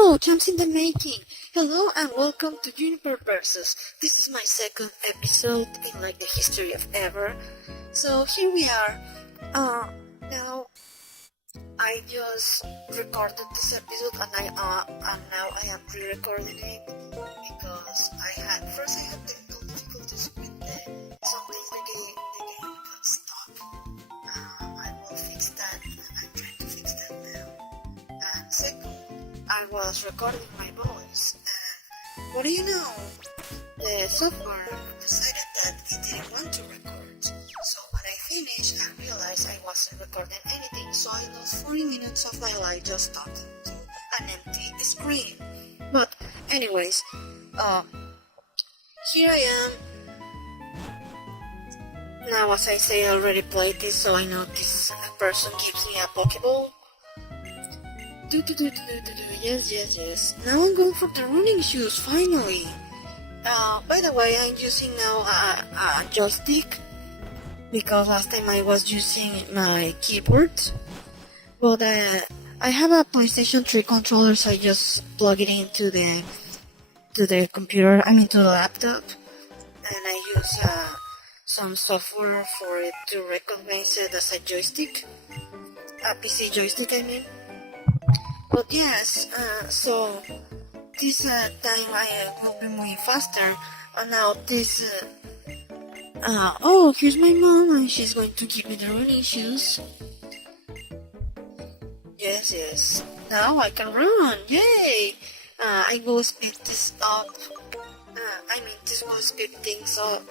Oh, jumps in the making! Hello and welcome to Juniper Versus. This is my second episode in like the history of ever. So here we are. Now I just recorded this episode and now I am re-recording it because I had technical difficulties with some days the game got stuck. I will fix that and I'm trying to fix that now. And second, I was recording my voice, and what do you know? The software decided that it didn't want to record. So when I finished, I realized I wasn't recording anything, so I lost 40 minutes of my life just talking to an empty screen. But anyways, here I am. Now, as I say, I already played this, so I know this person gives me a Pokeball. Yes. Now I'm going for the running shoes, finally. By the way, I'm using now a joystick because last time I was using my keyboard. But I have a PlayStation 3 controller, so I just plug it into the computer, to the laptop, and I use some software for it to recognize it as a joystick, a PC joystick, But yes, so this time I will be moving faster. And now this, here's my mom and she's going to give me the running shoes. Yes. Now I can run, yay! I will speed this up. This will speed things up.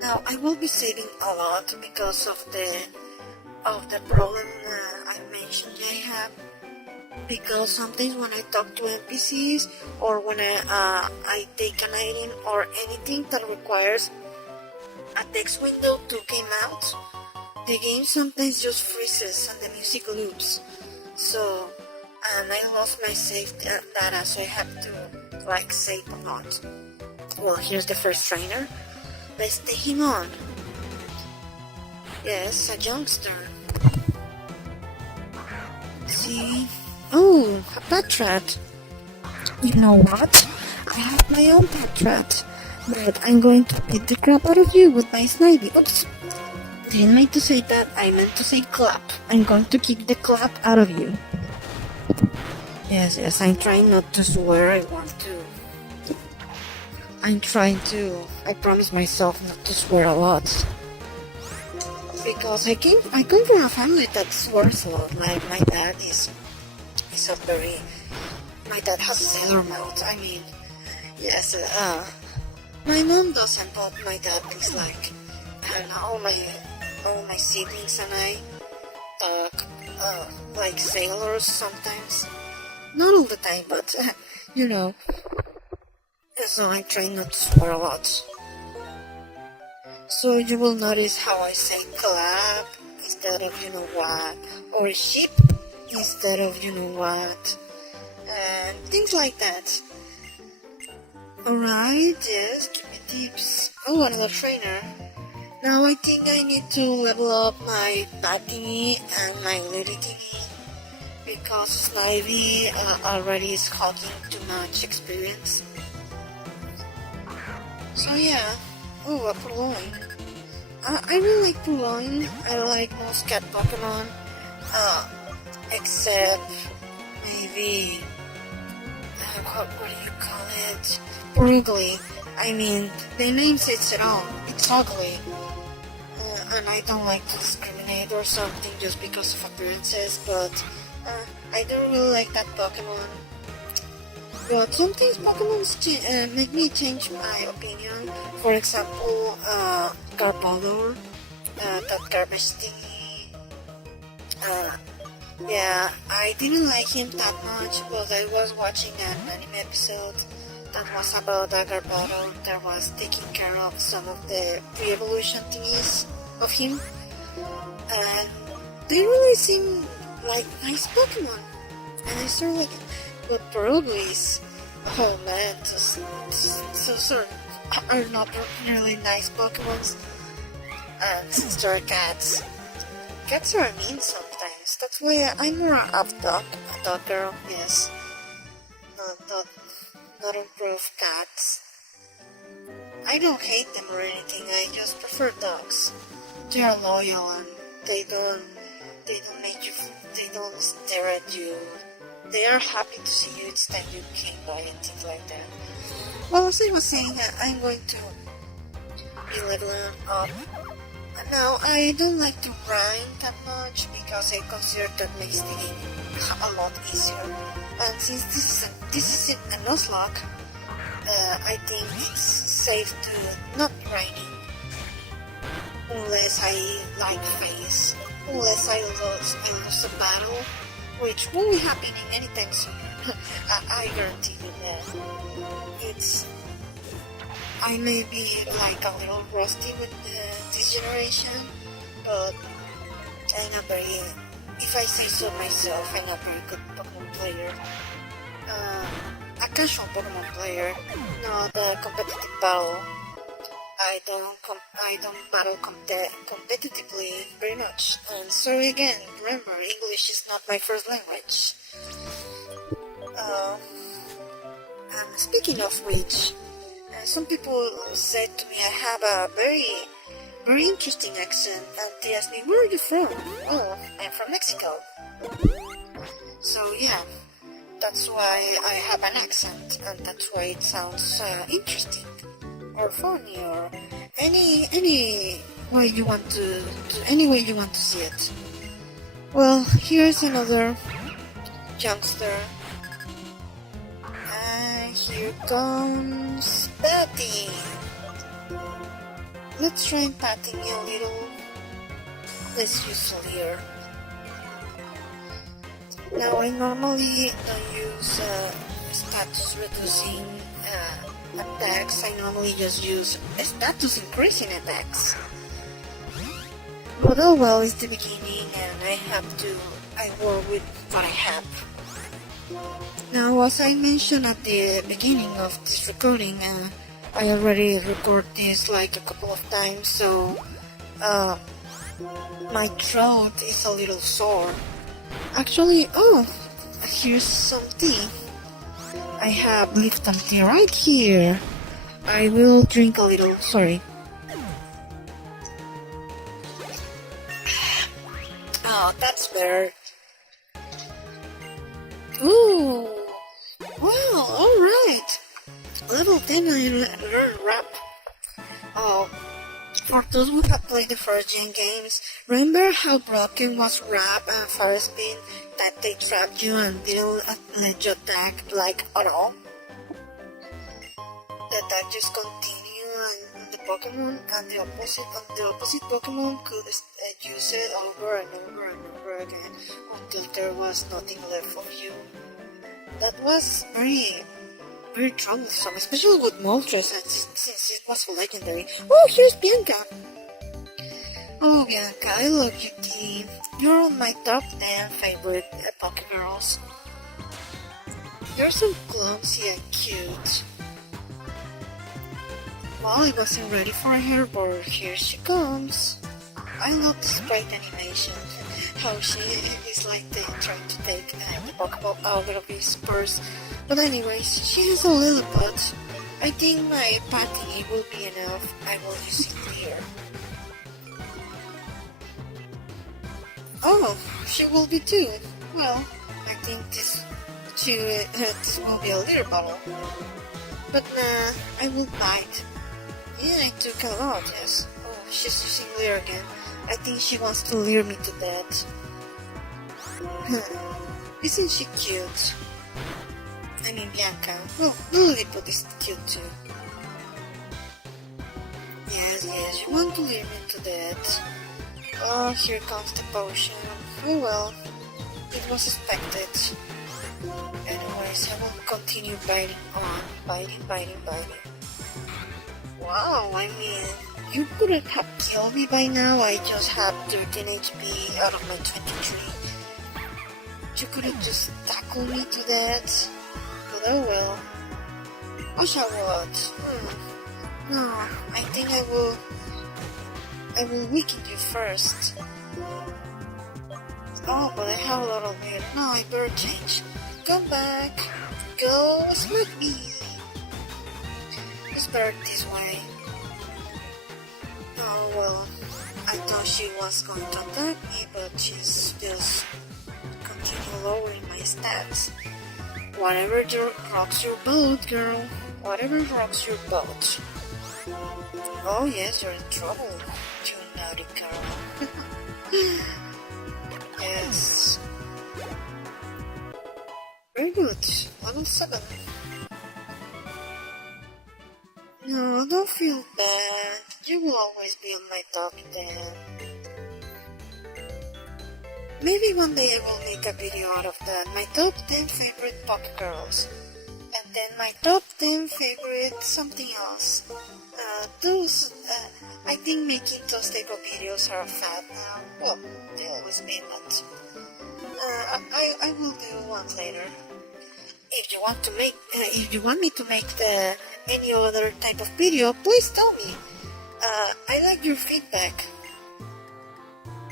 Now I will be saving a lot because of the problem I mentioned I have, because sometimes when I talk to NPCs or when I take an item or anything that requires a text window to come out, the game sometimes just freezes and the music loops. So, and I lost my save data, so I have to save a lot. Well, here's the first trainer. Let's take him on. Yes, a youngster. See? Oh, a pet rat. You know what? I have my own pet rat. But I'm going to beat the crap out of you with my snivy. Oops. Didn't mean to say that. I meant to say clap. I'm going to kick the clap out of you. Yes. I'm trying not to swear. I promise myself not to swear a lot. Because I come from a family that swears a lot. My dad is my dad has a sailor mouth. Yes. My mom doesn't, but my dad is and all my siblings and I talk like sailors sometimes. Not all the time, but So I try not to swear a lot. So you will notice how I say clap instead of you know what, or sheep instead of you know what, and things like that. Alright, yes, give me tips. Oh, another trainer. Now I think I need to level up my battingy and my lily thingy because Snivy already is hogging too much experience. So yeah. Oh, a Purloin. I really like Purloin. I like most cat Pokemon. Except maybe what do you call it? Purugly. The name says it all. It's ugly. And I don't like to discriminate or something just because of appearances, but I don't really like that Pokemon. But sometimes Pokemon make me change my opinion. For example, Garbodor, that garbage thingy. Yeah, I didn't like him that much, but I was watching an anime episode that was about a Garbodor that was taking care of some of the pre-evolution thingies of him. And they really seem like nice Pokemon. And I started like, but Puruglis, oh man, those are not really nice Pokemons. And since they're cats are mean sometimes. That's why I'm more of dog dog girl, yes. Not improved cats. I don't hate them or anything, I just prefer dogs. They are loyal and they don't make you, they don't stare at you. They are happy to see you each time you came by and things like that. Well, as I was saying, I'm going to be leveling up. Now, I don't like to grind that much because I consider that makes the game a lot easier. And since this is a Nuzlocke, I think it's safe to not grinding unless I like face, unless I lose a battle, which won't be happening anytime soon. I guarantee you that. I may be like a little rusty with this generation, but I'm not very, if I say so myself, I'm not very good Pokemon player. A casual Pokemon player, not a competitive battle. I don't battle competitively very much. And sorry again, remember, English is not my first language. And speaking of which, some people said to me I have a very interesting accent, and they asked me, where are you from? Oh, I'm from Mexico. So yeah, that's why I have an accent, and that's why it sounds interesting or funny or any way you want to any way you want to see it. Well, here's another youngster. Here comes Patty. Let's try patting you a little. Let's use Leer. Now I normally don't use status reducing attacks. I normally just use status increasing attacks. But oh well, it's the beginning and I work with what I have. Now, as I mentioned at the beginning of this recording, I already recorded this like a couple of times, so my throat is a little sore. Actually, oh, here's some tea. I have Lipton tea right here. I will drink a little, sorry. Oh, that's better. Ooh, wow, alright. Level 10 I learned rap. Oh, for those who have played the first gen games, remember how broken was rap and fire spin, that they trapped you and didn't let you attack like at all? The attack just continue and the Pokemon and the opposite Pokemon could use it over and over and over again until there was nothing left of you. That was very troublesome, especially with Moltres, since it was legendary. Oh, here's Bianca! Oh, Bianca, I love you, T. You're on my top 10 favorite Pokegirls. You're so clumsy and cute. Well, I wasn't ready for her, but here she comes. I love the sprite animation, how she is like trying to take the Pokeball out of his purse. But anyways, she has a little butt. I think my patting will be enough. I will use it here. Oh, she will be too. Well, I think this will be a litter bottle. But nah, I will bite. Yeah, I took a lot, yes. Oh, she's using Leer again. I think she wants to lure me to death. Isn't she cute? I mean, Bianca. Oh, Lilliput is cute too. Yes, you want to lure me to death. Oh, here comes the potion. Oh well, it was expected. Anyways, I will continue biting on. Biting. Wow, I mean, you couldn't have killed me by now. I just had 13 HP out of my 23. You could have just tackled me to death. But oh well. Osha what? No, I think I will weaken you first. Oh, but I have a lot of hair. No, I better change. Come back. Go with me. It's better this way. Oh, well, I thought she was going to attack me, but she's just continue lowering my stats. Whatever rocks your boat, girl. Whatever rocks your boat. Oh yes, you're in trouble, you naughty girl. Yes. Very good. Level 7. No, don't feel bad. You will always be on my top 10. Maybe one day I will make a video out of that. My top 10 favorite pop girls. And then my top 10 favorite something else. I think making those type of videos are fad now. Well, they always been, but I will do one later. If you want me to make any other type of video, please tell me. I like your feedback.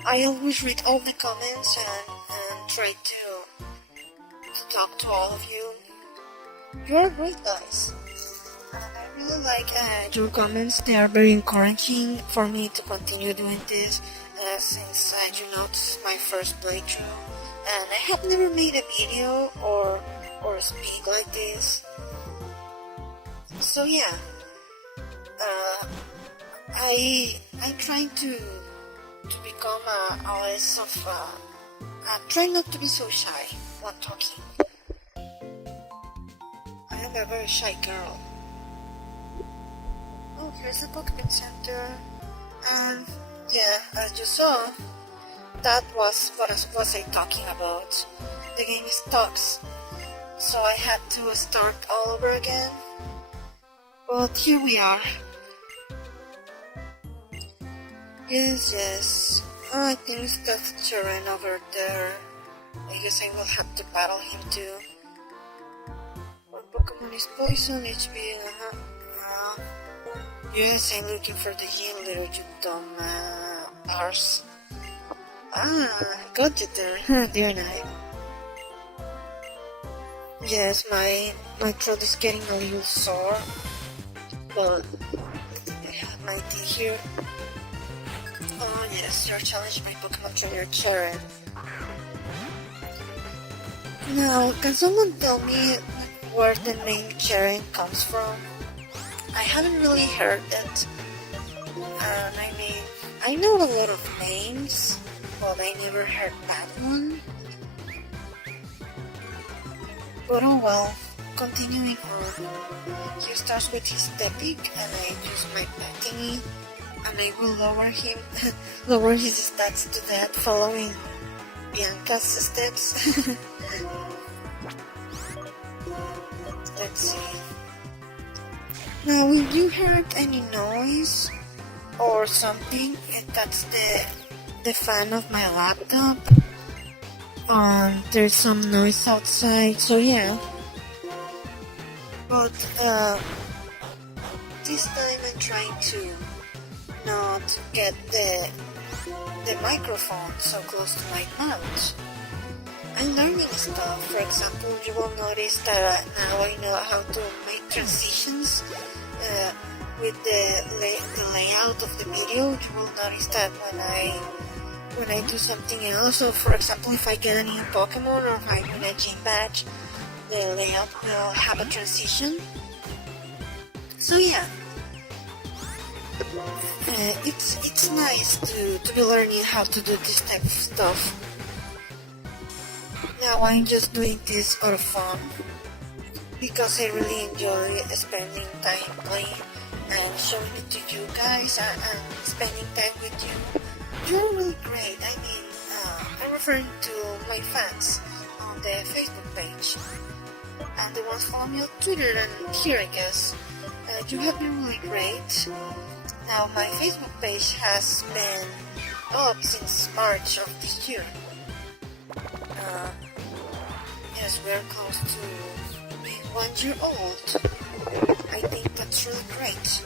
I always read all the comments and try to talk to all of you. You are great guys. I really like your comments. They are very encouraging for me to continue doing this since this is my first playthrough and I have never made a video or speak like this. So yeah, I'm trying to become a less of I try not to be so shy when talking. I am a very shy girl. Oh, here's the Pokemon Center. And yeah, as you saw, that was what was I talking about. The game is stuck, so I had to start all over again. But here we are. Yes. Oh, I think it's that Terrain over there. I guess I will have to battle him too. One Pokemon is poison, HP, Yes, I'm looking for the gym leader, you dumb arse. I got you there, didn't I? Yes, my throat is getting a little sore, but I have my tea here. Oh yes, you're challenged by Pokemon Trainer Cheren. Now, can someone tell me where the name Cheren comes from? I haven't really heard it. I mean, I know a lot of names, but I never heard that one. But oh well, continuing on. He starts with his Tepic, and I use my Thingy, and I will lower his stats to that following Bianca's steps. Let's see. Now, if you heard any noise or something, that's the fan of my laptop. There's some noise outside, so yeah. But this time I'm trying to not get the microphone so close to my mouth. I'm learning stuff. For example, you will notice that now I know how to make transitions with the layout of the video. You will notice that when I do something else. So, for example, if I get a new Pokemon or if I win a gym badge, the layout will have a transition. So yeah, it's nice to be learning how to do this type of stuff. Now I'm just doing this for fun because I really enjoy spending time playing and showing it to you guys and spending time with you. You're really great. I mean, I'm referring to my fans on the Facebook page and the ones following me on Twitter and here, I guess. You have been really great. Now my Facebook page has been up since March of this year. Yes, we're close to being 1 year old. I think that's really great.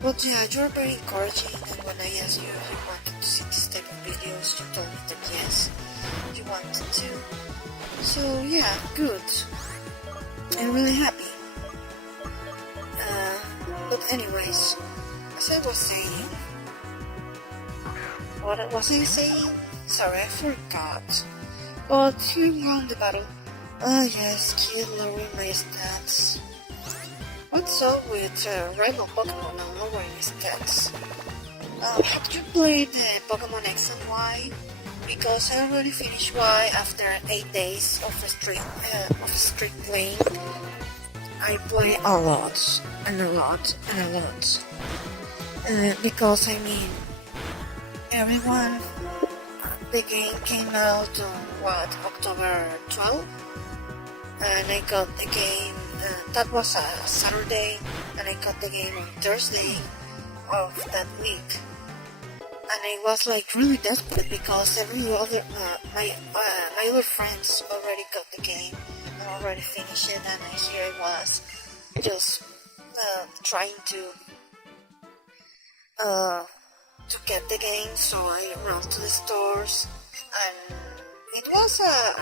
But yeah, you're very encouraging, and when I asked you if you wanted to see this type of videos, you told me that yes, you wanted to. So yeah, good. I'm really happy. But anyways, as I was saying, what was I saying? Sorry, I forgot. But here we are in the battle. Ah yes, keep lowering my stats. What's up with rival Pokemon and lowering stats? Have you played Pokemon X and Y? Because I already finished Y after 8 days of street playing. I play a lot, and a lot, and a lot. Because I mean, everyone, the game came out on what, October 12th? And I got the game, that was a Saturday, and I got the game on Thursday of that week. And I was like really desperate because my other friends already got the game and already finished it, and here I was just trying to get the game. So I ran to the stores, and it was a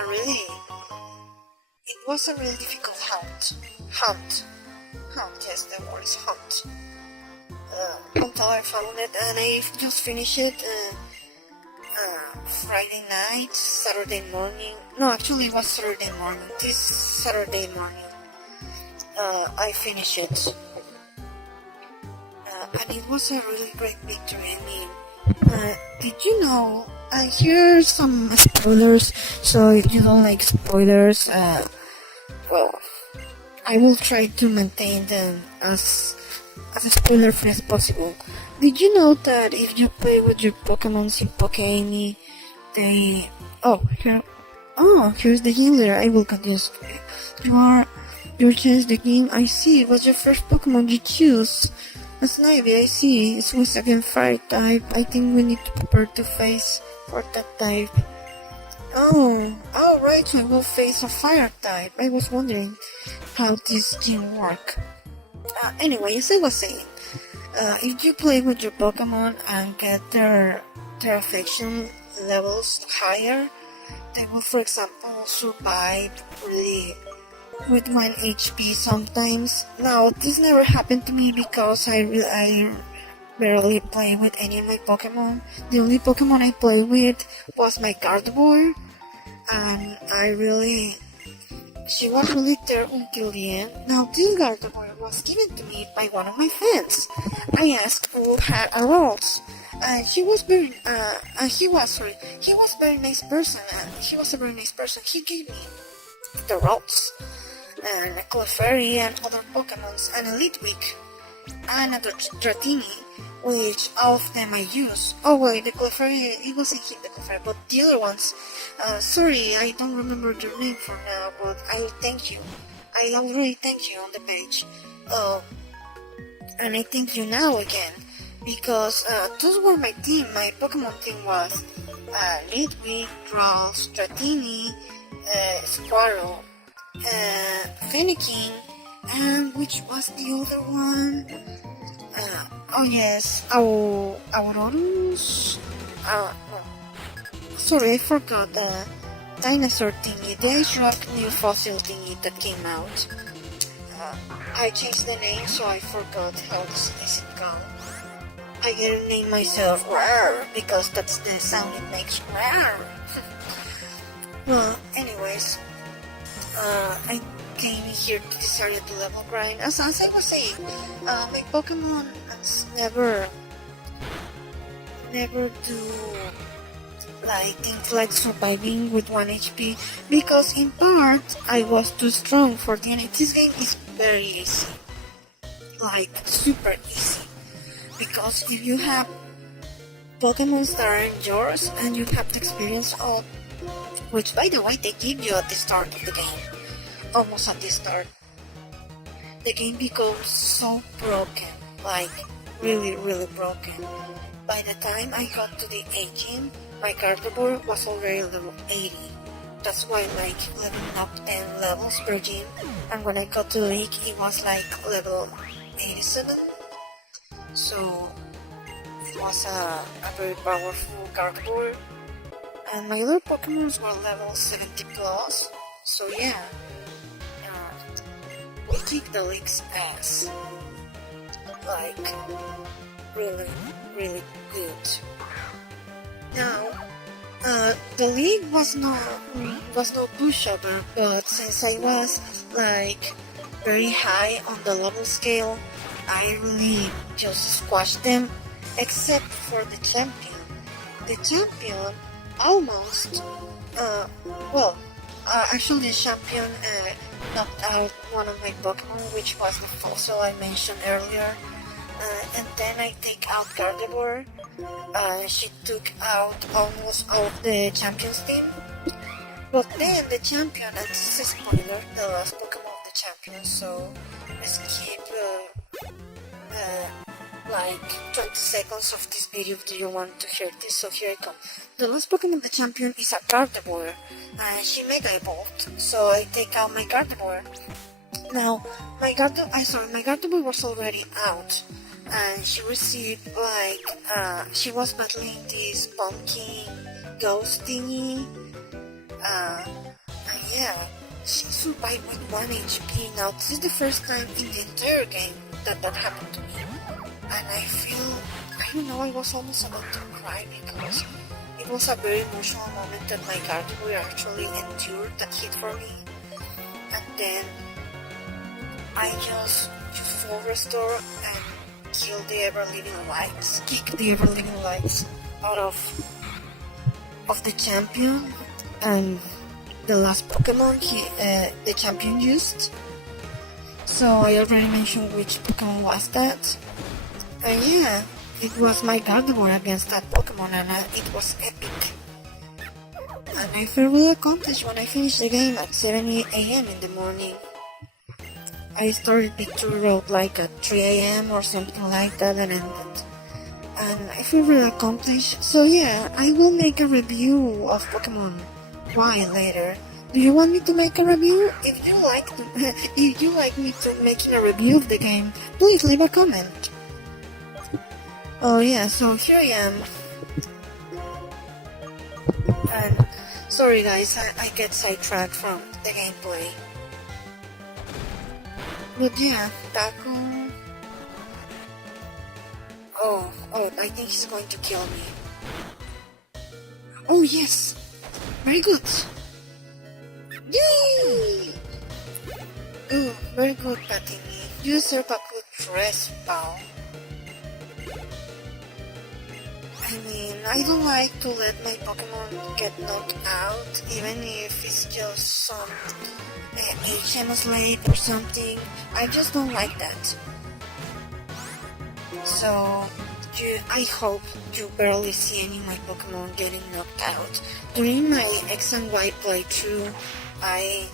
really difficult hunt. Yes, the word is hunt. Until I found it, and I just finished it Friday night, Saturday morning. No, actually it was Saturday morning. This Saturday morning, I finished it, and it was a really great victory. I mean, did you know? Here's some spoilers. So if you don't like spoilers, well, I will try to maintain them as spoiler free as possible. Did you know that if you play with your Pokemons in Pokemon, they... here's the healer. I will confuse. You changed the game. I see. What's your first Pokemon you choose? A Snivy, I see. It's once again fire type. I think we need to prepare to face for that type. Right, so I will face a fire type. I was wondering how this can work. Anyways, I was saying, if you play with your Pokemon and get their affection levels higher, they will, for example, survive really with 1 HP sometimes. Now, this never happened to me because I barely play with any of my Pokemon. The only Pokemon I play with was my Gardevoir, and she was really there until the end. Now, this Gardevoir was given to me by one of my friends. I asked who had a rolls, and he was a very nice person. He was a very nice person. He gave me the rolls, and a Clefairy and other Pokemons, and a Litwick, and a Dratini, which all of them I use. Oh wait, the Clefairy, it wasn't him, the Clefairy, but the other ones, sorry, I don't remember their name for now, but I thank you. I already thank you on the page. And I thank you now again, because those were my team. My Pokemon team was Litwick, Trolls, Dratini, Squirrel, Fennekin, and which was the other one? Aurorus. Sorry, I forgot the dinosaur thingy, the Ice Rock new fossil thingy that came out. I changed the name, so I forgot how is it called. I didn't name myself Rawr, because that's the sound it makes. Rawr. Well, anyways, I came here to this area to level grind. As I was saying, my Pokemon never do like things like surviving with 1 HP, because in part I was too strong for the enemy. This game is very easy, like super easy, because if you have Pokemon that are yours and you have the experience of, which by the way they give you at the start of the game, almost at the start, the game becomes so broken, like really broken. By the time I got to the 18, my Gardevoir was already level 80. That's why like leveling up 10 levels per gym, and when I got to League it was like level 87. So was a very powerful Gardevoir, and my other Pokemons were level 70 plus. So yeah, we kicked the league's ass. Like, really, really good. Now, the league was no pushover, but since I was like very high on the level scale, I really just squashed them, except for the champion. The champion almost, actually the champion knocked out one of my Pokemon, which was the fossil I mentioned earlier. And then I take out Gardevoir. She took out almost all of the champions team. But then the champion, and this is a spoiler, the last Pokemon of the champion, so skip like 20 seconds of this video if you want to hear this, so here I come. The last Pokemon of the champion is a Gardevoir. She Mega Evolved, so I take out my Gardevoir. Now, my Gardevoir was already out, and she received she was battling this pumpkin ghost thingy, and yeah, she survived with 1 HP. Now, this is the first time in the entire game that happened to me, and I don't know, I was almost about to cry because it was a very emotional moment that my Gardevoir actually endured that hit for me, and then I just full restore and kill the ever-living lights, kick the ever-living lights out of the champion and the last Pokemon the champion used. So I already mentioned which Pokemon was that. And yeah, it was my Gardevoir against that Pokemon, and it was epic. And I felt really accomplished when I finished the game at 7 a.m. in the morning. I started Victory Road like at 3 a.m. or something like that and ended. And I feel really accomplished. So yeah, I will make a review of Pokemon White later. Do you want me to make a review? If you like me to making a review of the game, please leave a comment. Oh yeah, so here I am. And sorry guys, I get sidetracked from the gameplay. But yeah, Taco. Oh, I think he's going to kill me. Oh yes! Very good! Yay! Oh, very good, Patini. You deserve a good rest, pal. I mean, I don't like to let my Pokemon get knocked out, even if it's just some HM slate or something. I just don't like that. So, I hope you barely see any of my Pokemon getting knocked out. During my X and Y playthrough, I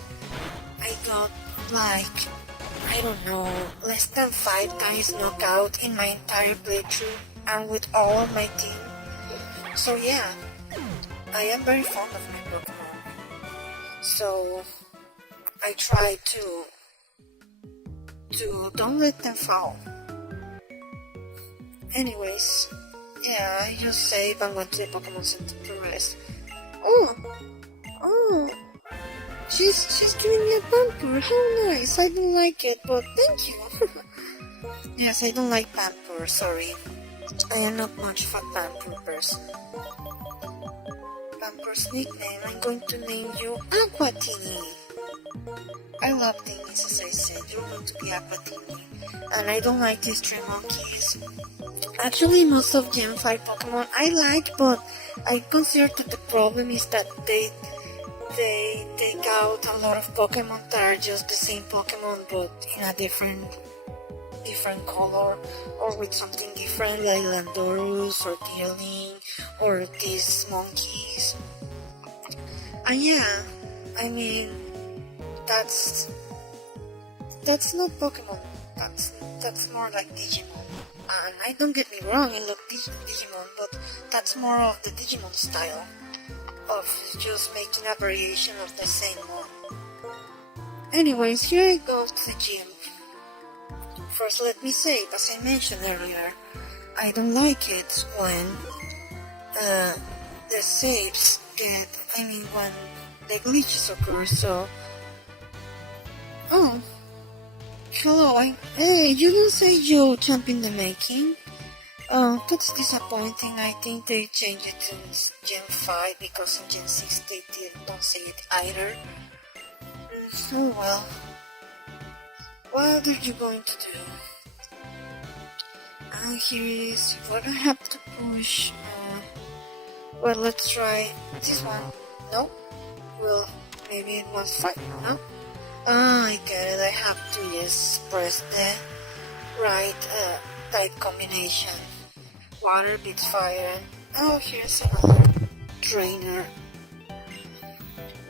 got like, I don't know, less than 5 guys knocked out in my entire playthrough, and with all of my team. So yeah, I am very fond of my Pokemon. So I try to don't let them fall. Anyways, yeah, I just save and went to the Pokemon Center to rest. Oh, she's giving me a pamper. How nice! I don't like it, but thank you. Yes, I don't like pamper. Sorry, I am not much of a pamper person. Pamper's nickname, I'm going to name you Aquatini. I love Tinnies, as I said. You're going to be Aquatini. And I don't like these 3 monkeys. Actually, most of Gen 5 Pokemon I like, but I consider that the problem is that they take out a lot of Pokemon that are just the same Pokemon but in a different color or with something different, like Landorus or Deerling or these monkeys. And yeah, I mean, that's not Pokemon. That's more like Digimon. And I don't get me wrong, I love Digimon, but that's more of the Digimon style of just making a variation of the same one. Anyways, here I go to the gym. First, let me say, as I mentioned earlier, I don't like it when the saves when the glitches occur. So, oh, hello. Hey, you didn't say you jump in the making. Oh, that's disappointing. I think they changed it to Gen 5 because in Gen 6 they don't say it either. Oh well. What are you going to do? Here it is. We're gonna have to push. Well, let's try this one. No? Well, maybe it was 5. No? I get it. I have to just press the right type combination. Water beats fire. Oh, here's another trainer.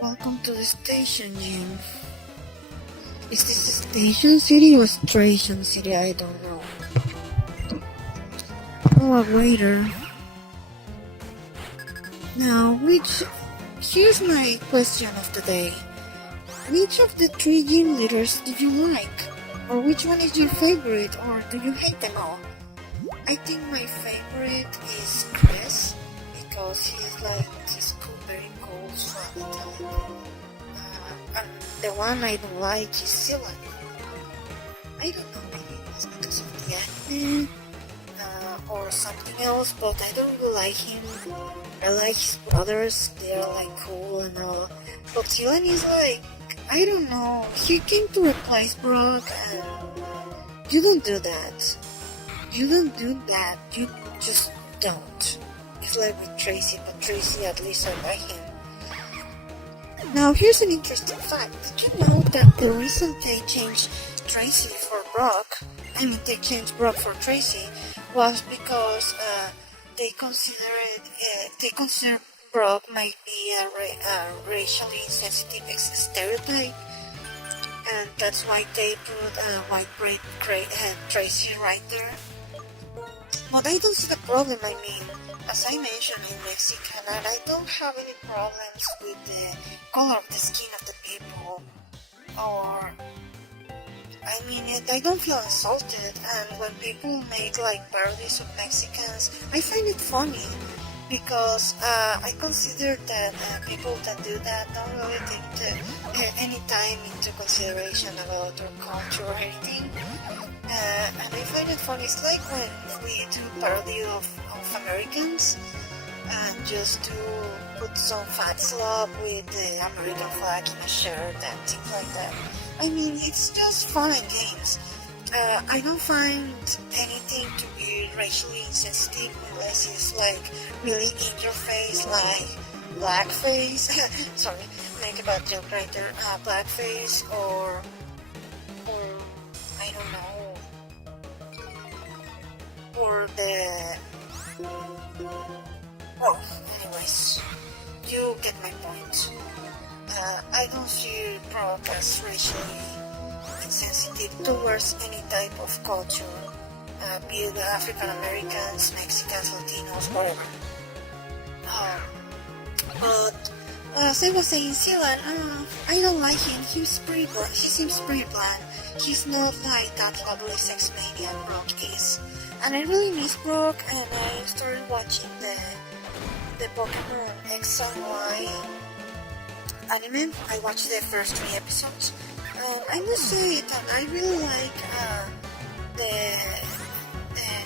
Welcome to the station, Jim. Is this a station city or station city? I don't know. Oh, a waiter. Now, here's my question of the day. Which of the 3 gym leaders do you like? Or which one is your favorite? Or do you hate them all? I think my favorite is Chris, because he's cool, very cool, funny type. And the one I don't like is Silan. I don't know, maybe it's because of the anime or something else, but I don't really like him. I like his brothers, they're like cool and all. But Silan is like, I don't know, he came to replace Brock, and you don't do that. You don't do that, you just don't. It's like with Tracy, but Tracy at least I like him. Now here's an interesting fact. Did you know that the reason they changed Tracy for Brock, they changed Brock for Tracy, was because they consider Brock might be a racially insensitive stereotype, and that's why they put a white braid Tracy right there. But I don't see the problem. As I mentioned in Mexican, and I don't have any problems with the color of the skin of the people, or I don't feel insulted. And when people make like parodies of Mexicans, I find it funny, because I consider that people that do that don't really take any time into consideration about their culture or anything. And I find it funny. It's like when we do parody of Americans, and just to put some fat slob with the American flag in a shirt and things like that. It's just fun and games. I don't find anything to be racially insensitive unless it's like really in your face, like blackface. Sorry, make a bad joke right there. Blackface or I don't know, or the. Well, anyways, you get my point. I don't see Brock as racially insensitive towards any type of culture, be it African Americans, Mexicans, Latinos, whatever. But as I was saying, Silan, I don't like him. He seems pretty bland. He's not like that lovely sex maniac Brock is. And I really miss Brock, and I started watching the Pokemon X and Y anime. I watched the first 3 episodes. I must say that I really like the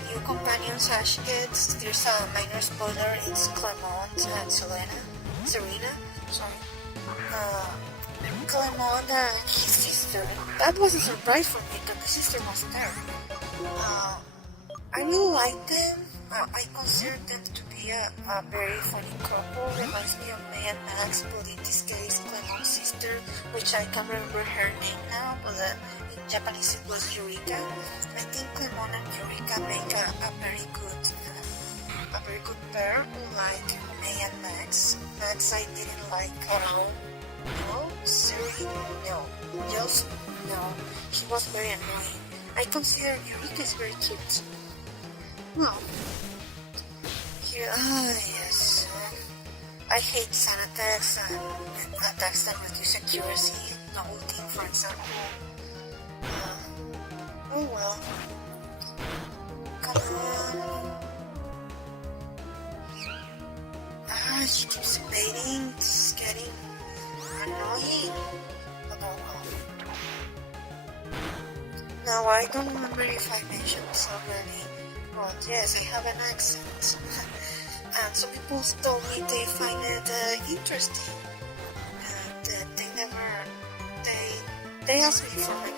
new companions Ash gets. There's a minor spoiler, it's Clemont and Serena. Clemont and his sister. That was a surprise for me that the sister was there. I really like them. I consider them to be a very funny couple. Reminds me of May and Max, but in this case, Clemont's sister, which I can't remember her name now, but in Japanese it was Eureka. I think Clemont and Eureka make a very good pair, like May and Max. Max I didn't like at all. No, seriously, no. Just no. She was very annoying. I consider Eureka is very cute. Well, here, yes. I hate sun attacks and attacks that reduce accuracy. The whole thing, for example. Oh well. Come on. She keeps baiting. This is getting annoying. Now I don't remember if I mentioned this already, but yes, I have an accent. And some people told me they find it interesting. And they asked me for my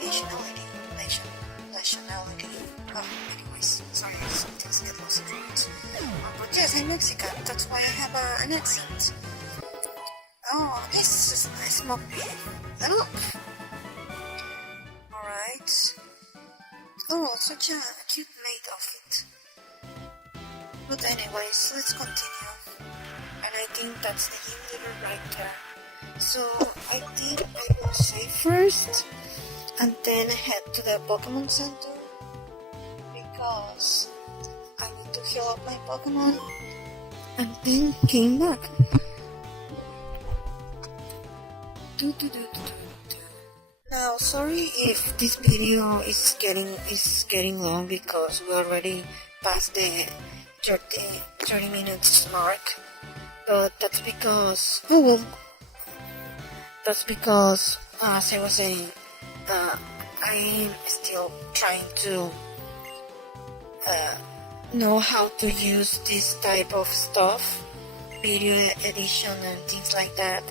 nationality. Oh, anyways, sorry, something's get lost in it. But yes, I'm Mexican. That's why I have an accent. Oh, this is a nice monkey. Look. Alright. Oh, such a cute maid outfit. But anyways, let's continue. And I think that's the gym leader right there. So I think I will save first and then head to the Pokemon Center because I need to heal up my Pokemon and then came back. Now, sorry if this video is getting long because we already passed the 30 minutes mark, but that's because as I was saying, I'm still trying to know how to use this type of stuff, video edition and things like that.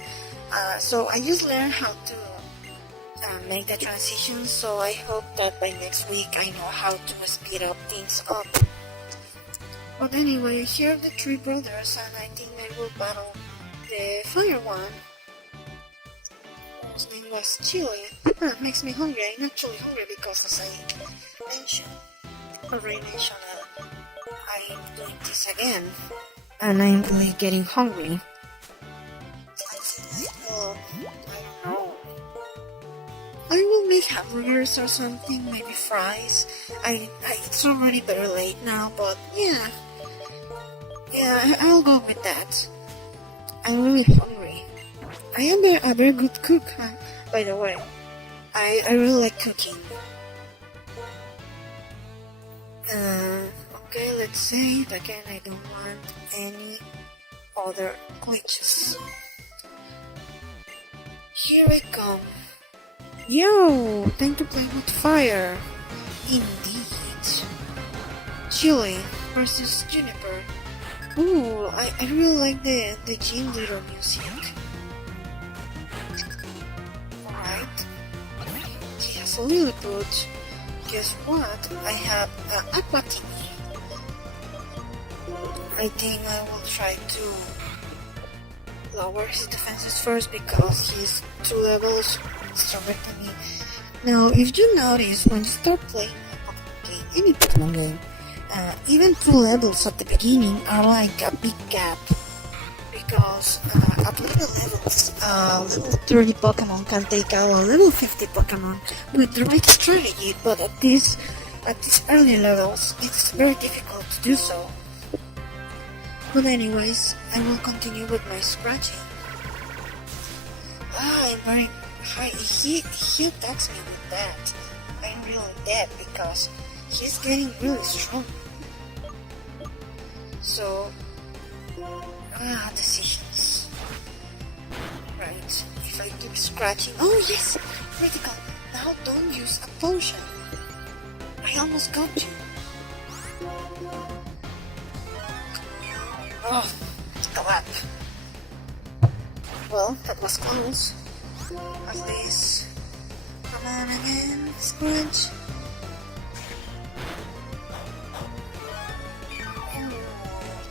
So I just learned how to make the transition, so I hope that by next week I know how to speed up things up. But anyway, here are the three brothers, and I think I will battle the fire one. His name was Chili. It makes me hungry. I'm actually hungry because as I already mentioned, I'm doing this again, and I'm really getting hungry. I don't know. I will make hamburgers or something, maybe fries. It's already very late now, but yeah, I'll go with that. I'm really hungry. I am a very good cook, by the way. I really like cooking. Okay, let's save again. I don't want any other glitches. Here I come. Yo, time to play with fire. Indeed. Chili versus Juniper. Ooh, I really like the gym leader music. Alright. He has a Lilliput. Guess what? I have an Aqua TV. I think I will try to lower his defenses first because he's 2 levels stronger than me. Now, if you notice, when you start playing a Pokemon game, any Pokemon game, even 2 levels at the beginning are like a big gap. Because at later levels, level 30 Pokemon can take out a level 50 Pokemon with the right strategy, but at these early levels, it's very difficult to do so. But anyways, I will continue with my scratching. I'm very high. He attacks me with that. I'm really dead because he's getting really strong. So, decisions. Right, if I keep scratching. Oh yes, critical. Now don't use a potion. I almost got you. Oh, come on. Well, that was close. At least. Come on again, Scrunch. Oh,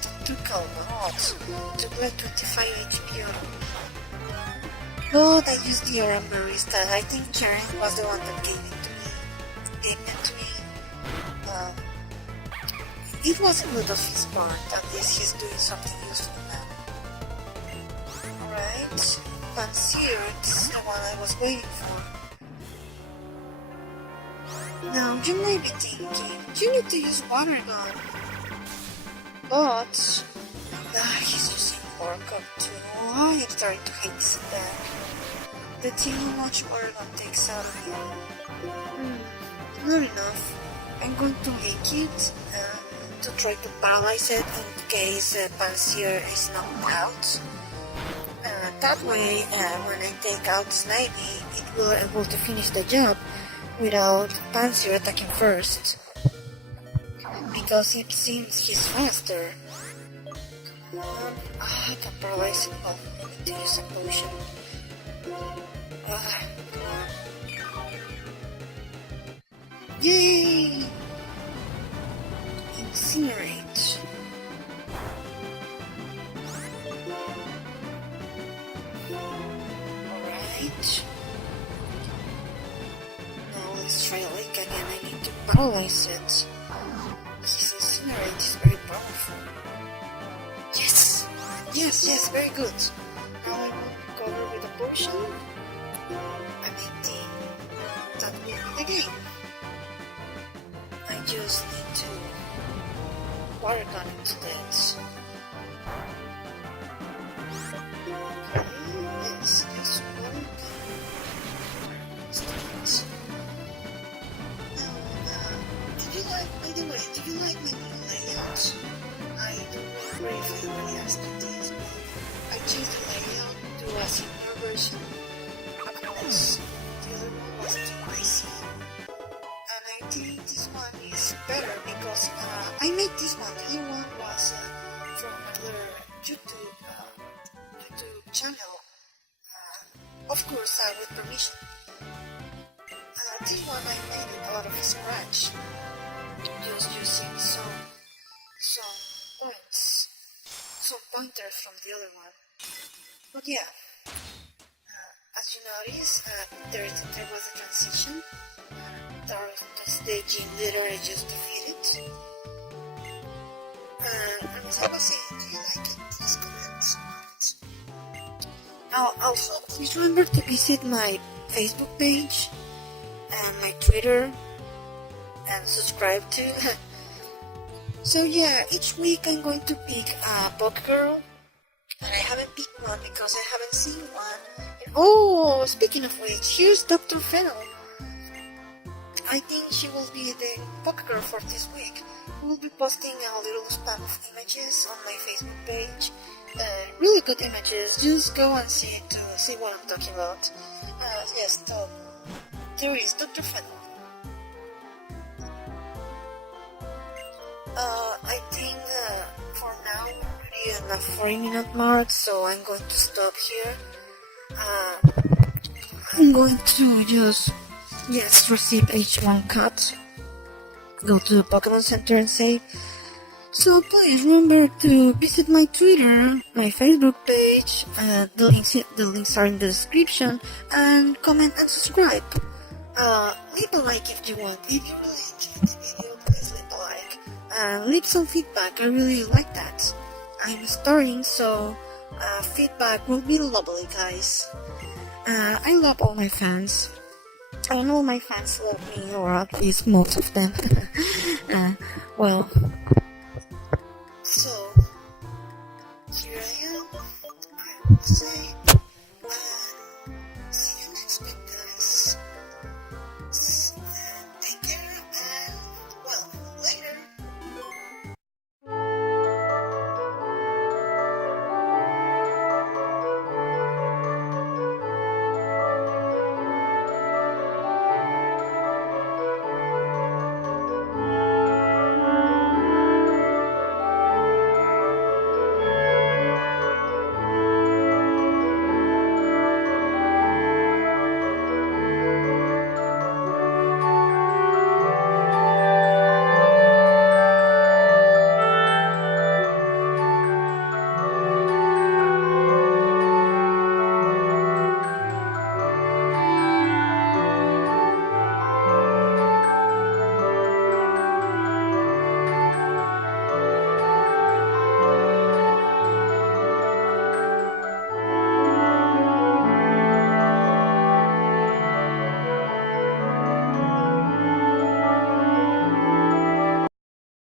that took a lot. Took like 25 HP out of me. But I used the Oran Barista. I think Sharon was the one that gave it to me. It wasn't good of his part. At least he's doing something useful now. Alright. Pansear, this is the one I was waiting for. Now, you may be thinking, you need to use Water Gun. But, he's using Orcup too. I am starting to hate this attack. Let's see how much Water Gun takes out of you. Not enough. I'm going to make it, to try to paralyze it in case Pansier is knocked out. That way, when I take out Snivy, it will be able to finish the job without Pansier attacking first. Because it seems he's faster. I can paralyze it. Oh, I need to use a potion. Yay! Incinerate. Alright. Now let's try Lake again. I need to paralyze it. His Incinerate is very powerful. Yes! Yes, very good. Now I will cover with a potion. I think that will be the game. I just need to water gun into things. Okay, let's just water gun. By the way, did you like my new layout? I don't remember if anybody asked you this, but I changed the layout to a simpler version because the other one was too messy. And I think this one is better because I made this one. The other one was from another YouTube channel. Of course, with permission. This one I made it out of scratch, just using some points, some pointers from the other one. But yeah, as you notice, there was a transition. The staging literally just defeated. And as I was saying, do you like it? Please comment. Also, please remember to visit my Facebook page and my Twitter and subscribe to. So yeah, each week I'm going to pick a Pokegirl, and I haven't picked one because I haven't seen one. Oh, speaking of which, here's Dr. Fennel. I think she will be the Pokegirl for this week. We'll be posting a little spam of images on my Facebook page. Really good images. Just go and see to see what I'm talking about. Yes, so there is Dr. Fennel. I think for now we're already at the 40-minute mark, so I'm going to stop here. I'm going to just receive H1 cut, go to the Pokemon Center and save. So please remember to visit my Twitter, my Facebook page, the links are in the description, and comment and subscribe. Leave a like if you want. If you really enjoyed the video, please leave a like. Leave some feedback, I really like that. I'm starting, so feedback will be lovely, guys. I love all my fans. I know my fans love me, or at least most of them. Well, so here I am. I would say